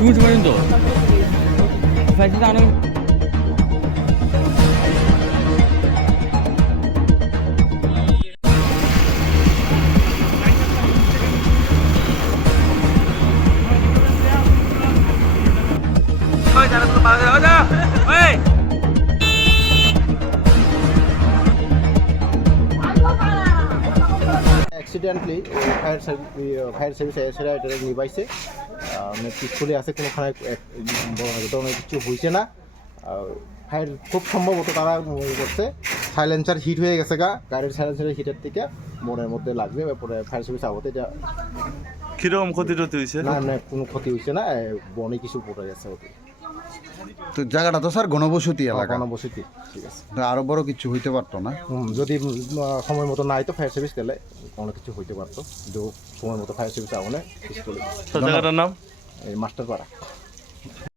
তুমি পর্যন্ত ফাইসিতে অনেক অ্যাক্সিডেন্টলি ফায়ার সার্ভিস এসেরা এটা নিবাইছে পিসফুলি আছে কোনোখানে ধরনের কিছু হয়েছে না। ফায়ার খুব সম্ভবত তারা মনে করছে সাইলেন্সার হিট হয়ে গেছে গাড়ির সাইলেন্সারের হিটের থেকে মনের মধ্যে লাগবে, এরপরে ফায়ার সার্ভিস আহতে এটা কিরকম ক্ষতি টতি হয়েছে? না না কোনো ক্ষতি হয়েছে না, বনে কিছু পড়ে গেছে ওতে। তো জায়গাটা তো স্যার ঘনবসতি এলাকা, গণবসতি, ঠিক আছে। তো আরো বড় কিছু হইতে পারতো না? যদি সময় মতো না আইতো ফায়ার সার্ভিস গেলে কোনো কিছু হইতে পারতো, যে সময় মতো ফায়ার সার্ভিস আগুনে পিসফুলি। জায়গাটার নাম এই মাস্টারপাড়া।